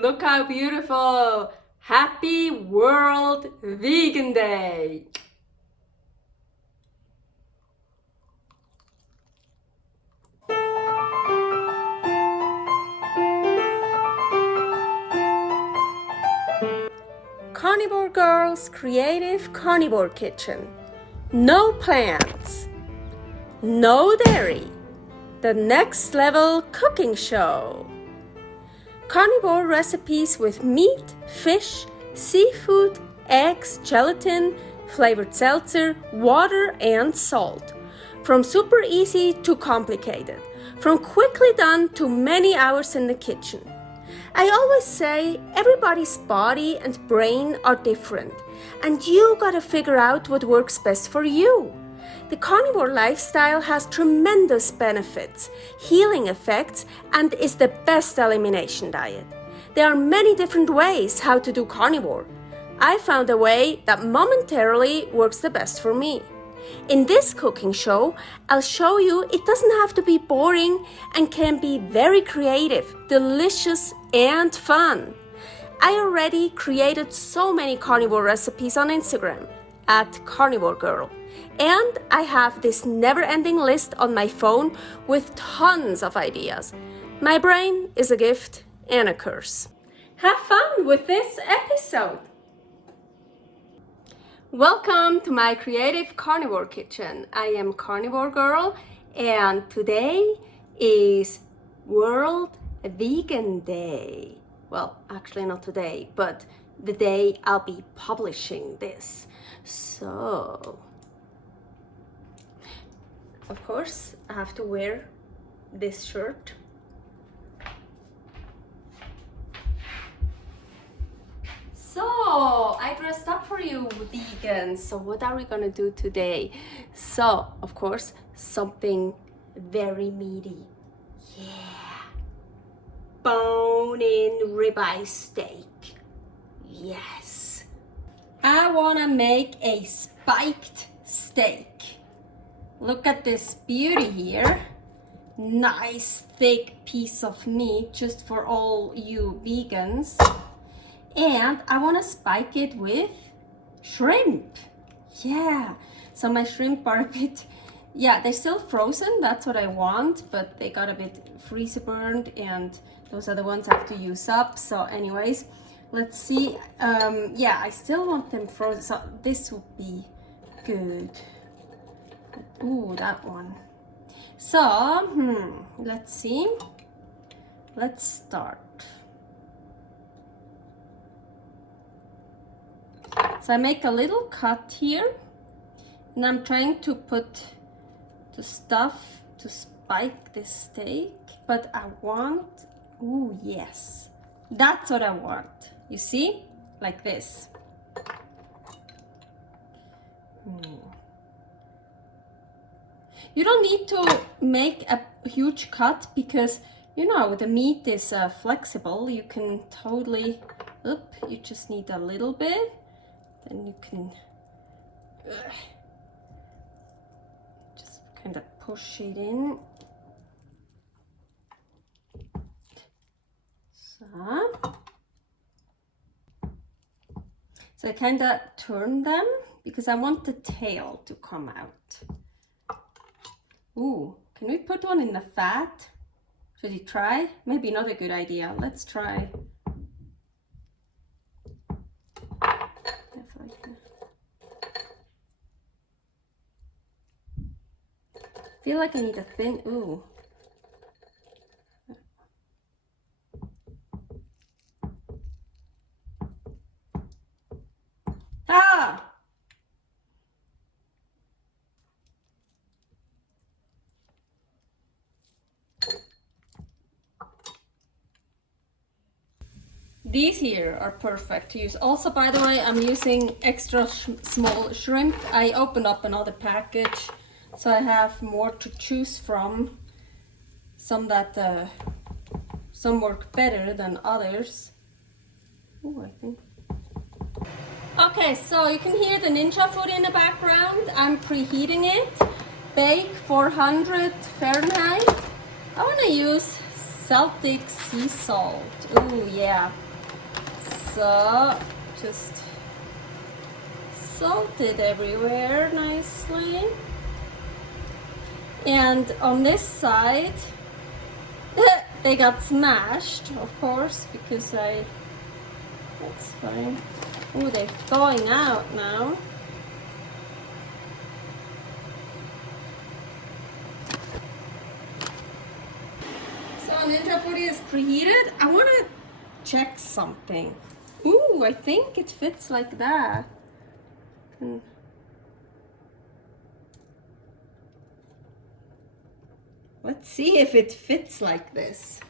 look how beautiful! Happy World Vegan Day! Carnivore Girl's Creative Carnivore Kitchen. No plants, no dairy, the next level cooking show. Carnivore recipes with meat, fish, seafood, eggs, gelatin, flavored seltzer, water, and salt. From super easy to complicated, from quickly done to many hours in the kitchen. I always say everybody's body and brain are different, and you gotta figure out what works best for you. The carnivore lifestyle has tremendous benefits, healing effects, and is the best elimination diet. There are many different ways how to do carnivore. I found a way that momentarily works the best for me. In this cooking show, I'll show you it doesn't have to be boring and can be very creative, delicious, and fun. I already created so many carnivore recipes on Instagram at karnivorgirl. And I have this never-ending list on my phone with tons of ideas. My brain is a gift and a curse. Have fun with this episode! Welcome to my creative carnivore kitchen. I am Carnivore Girl, and today is World Vegan Day. Well, actually not today, but the day I'll be publishing this. So, of course, I have to wear this shirt. So, I dressed up for you vegans. So what are we gonna do today? So, of course, something very meaty. Yeah. Bone-in ribeye steak. Yes. I wanna make a spiked steak. Look at this beauty here. Nice thick piece of meat just for all you vegans. And I want to spike it with shrimp. Yeah, so my shrimp are a bit, yeah, they're still frozen, that's what I want, but they got a bit freezer burned and those are the ones I have to use up. So anyways, let's see. Yeah, I still want them frozen, so this would be good. Ooh, that one. So, let's see. Let's start. So I make a little cut here, and I'm trying to put the stuff to spike this steak, but I want, ooh, yes, that's what I want. You see, like this. You don't need to make a huge cut because, you know, the meat is flexible. You can totally, you just need a little bit. Then you can just kind of push it in. So I kind of turn them because I want the tail to come out. Ooh, can we put one in the fat? Should you try? Maybe not a good idea. Let's try. I feel like I need a thin, ooh. Ah! These here are perfect to use. Also, by the way, I'm using extra small shrimp. I opened up another package, so I have more to choose from. Some that, some work better than others. Ooh, I think. Okay, so you can hear the Ninja Foodi in the background. I'm preheating it. Bake 400 Fahrenheit. I want to use Celtic sea salt. Ooh, yeah. So just salt it everywhere nicely. And on this side, they got smashed, of course, because that's fine. Oh, they're thawing out now. So Ninja Foodi is preheated. I want to check something. Ooh, I think it fits like that. Let's see if it fits like this.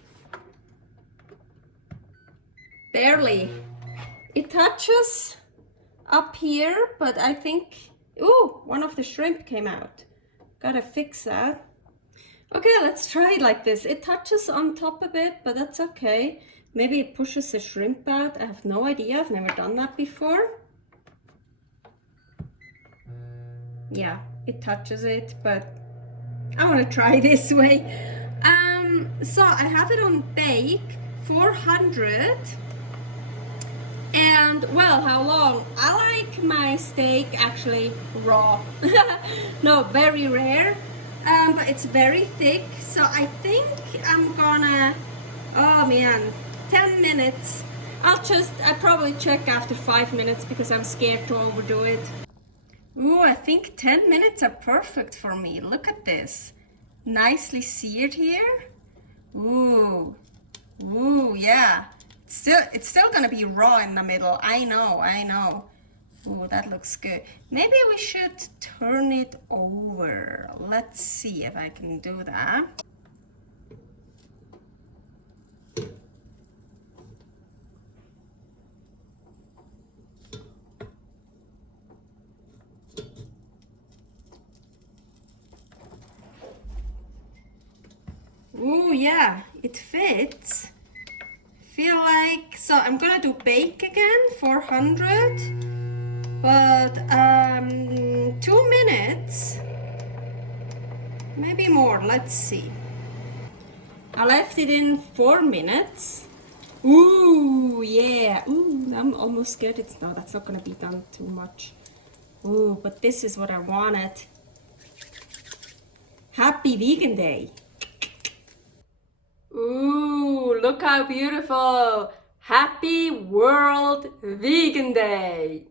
Barely. It touches up here, but I think, ooh, one of the shrimp came out. Gotta fix that. Okay, let's try it like this. It touches on top a bit, but that's okay. Maybe it pushes the shrimp out. I have no idea. I've never done that before. Yeah, it touches it, but I want to try this way. So I have it on bake 400. And well, how long? I like my steak actually raw. No, very rare. But it's very thick. So I think I'm gonna, oh man, 10 minutes. I'll probably check after 5 minutes because I'm scared to overdo it. Ooh, I think 10 minutes are perfect for me. Look at this. Nicely seared here. Ooh, ooh, yeah. It's still gonna be raw in the middle. I know. Ooh, that looks good. Maybe we should turn it over. Let's see if I can do that. Ooh, yeah, it fits. Feel like, so I'm gonna do bake again, 400, but 2 minutes, maybe more, let's see. I left it in 4 minutes. Ooh, yeah, ooh, I'm almost scared no, that's not gonna be done too much. Ooh, but this is what I wanted. Happy Vegan Day. Ooh, look how beautiful. Happy World Vegan Day.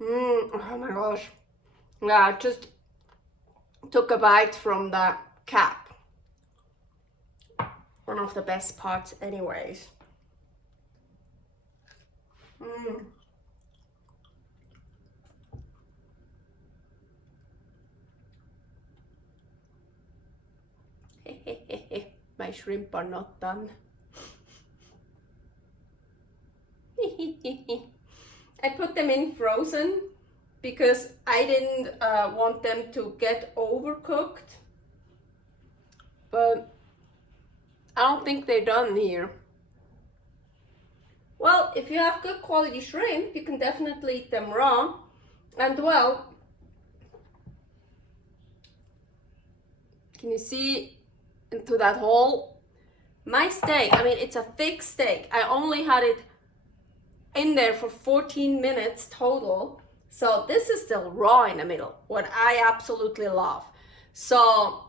Oh my gosh. Yeah, I just took a bite from the cap. One of the best parts anyways. My shrimp are not done. I put them in frozen because I didn't want them to get overcooked. But I don't think they're done here. Well, if you have good quality shrimp, you can definitely eat them raw. And well, can you see into that hole? My steak, I mean, it's a thick steak. I only had it in there for 14 minutes total. So this is still raw in the middle, what I absolutely love. So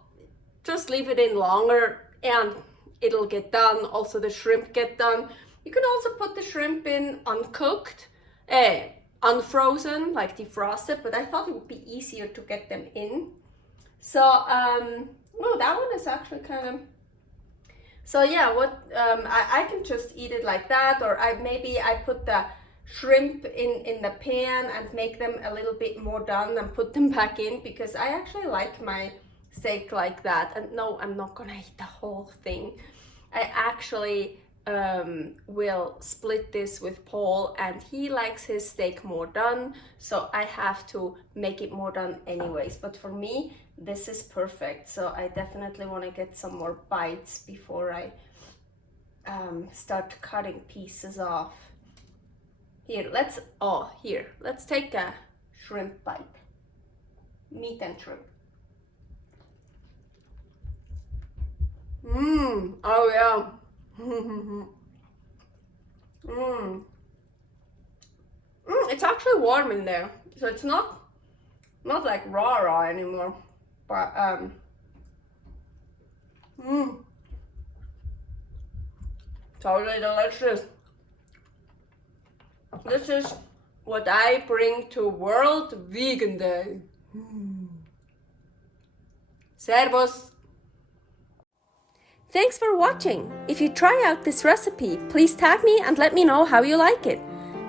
just leave it in longer and it'll get done. Also the shrimp get done. You can also put the shrimp in uncooked, unfrozen, like defrosted, but I thought it would be easier to get them in. So, oh, that one is actually kind of, so yeah, what I can just eat it like that, or maybe I put the shrimp in the pan and make them a little bit more done and put them back in, because I actually like my steak like that. And no, I'm not gonna eat the whole thing. I actually will split this with Paul, and he likes his steak more done, so I have to make it more done anyways. But for me, this is perfect. So I definitely want to get some more bites before I start cutting pieces off. Here, let's take a shrimp bite. Meat and shrimp. Oh yeah. It's actually warm in there, so it's not like raw anymore, but totally delicious. This is what I bring to World Vegan Day. Servus. Thanks for watching. If you try out this recipe, please tag me and let me know how you like it.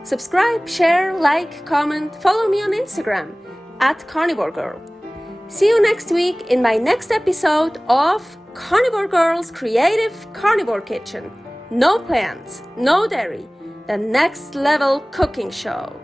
Subscribe, share, like, comment, follow me on Instagram @karnivorgirl. See you next week in my next episode of Carnivore Girl's Creative Carnivore Kitchen. No plants, no dairy, the next level cooking show.